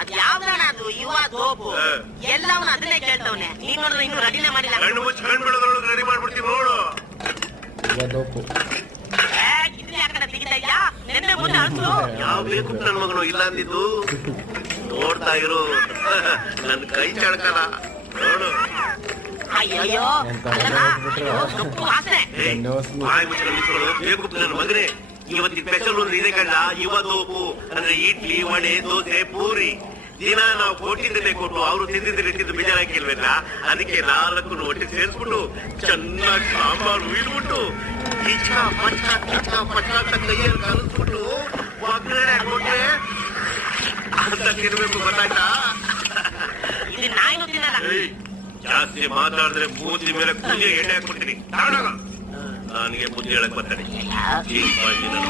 ಅದ್ ಯಾವ್ದಣ್ಣ ಅದು? ಯುವ ದೋಪು. ಎಲ್ಲವನ್ನ ಅದನ್ನೇ ಕೇಳ್ತವ್ನೆ. ನೀನ್ ನೋಡಿದ್ರೆ ಇನ್ನೂ ರೆಡಿನೇ ಮಾಡಿಲ್ಲ. ಕಣ್ಣು ಮುಚ್ಚಿ ಕಣ್ಣು ಬಿಡೋದ್ರೊಳಗೆ ರೆಡಿ ಮಾಡ್ಬಿಡ್ತೀನಿ ನೋಡು. ಮುಂದೆ ಅಳ್ಸು. ಯಾವ ಬೇಕು ನನ್ ಮಗನು? ಇಲ್ಲ ಅಂದಿದ್ದು. ನೋಡ್ತಾ ಇರು. ನನ್ ಕೈ ಚಳಕಲ್ಲ. ನೋಡು? ಅಯ್ಯೋ, ವಾಸನೆ. ಬಾಯಿ ನನ್ನ ಮಗನೇ. ಇವತ್ತಿನ ಸ್ಪೆಷಲ್ ಒಂದು ಇದೆ ಕಂಡ ಯುವ ತೋಪು ಅಂದ್ರೆ ಇಡ್ಲಿ ವಡೆ ದೋಸೆ ಪೂರಿ. ದಿನ ನಾವು ಕೊಟ್ಟಿದ್ದನ್ನೇ ಕೊಟ್ಟು ಅವರು ತಿಂದಿದ್ರೆ ತಿಂದು ಬೇಜಾರಾಗಿಲ್ವೇನ ಅದಕ್ಕೆ ನಾಲ್ಕು ಒಟ್ಟಿ ಸೇರಿಸ್ಬಿಟ್ಟು ಚೆನ್ನಾಗಿ ಸಾಂಬಾರು ಇಳ್ಬಿಟ್ಟು ಕಿಚ ಪಚ್ಚ ಕಿಚ ಪಚ್ಚ ಅಂತ ಕೈಯಲ್ಲಿ ಕಲಿಸ್ಬಿಟ್ಟು ಒಗ್ಗರಣೆ ಹಾಕ್ಬಿಟ್ರೆ ಅಂತ ತಿನ್ಬೇಕು ಗೊತ್ತಾಯ್ತಾ? ಜಾಸ್ತಿ ಮಾತಾಡಿದ್ರೆ ಮೂತಿ ಮೇಲೆ ಕೂಲಿ ಎಣ್ಣೆ ಹಾಕ್ಬಿಟ್ಟಿರಿ. ನನಗೆ ಬುದ್ಧಿ ಹೇಳಕ್ ಬರ್ತಾನೆ ಈ ಬಾಯಿ ನನ್ನ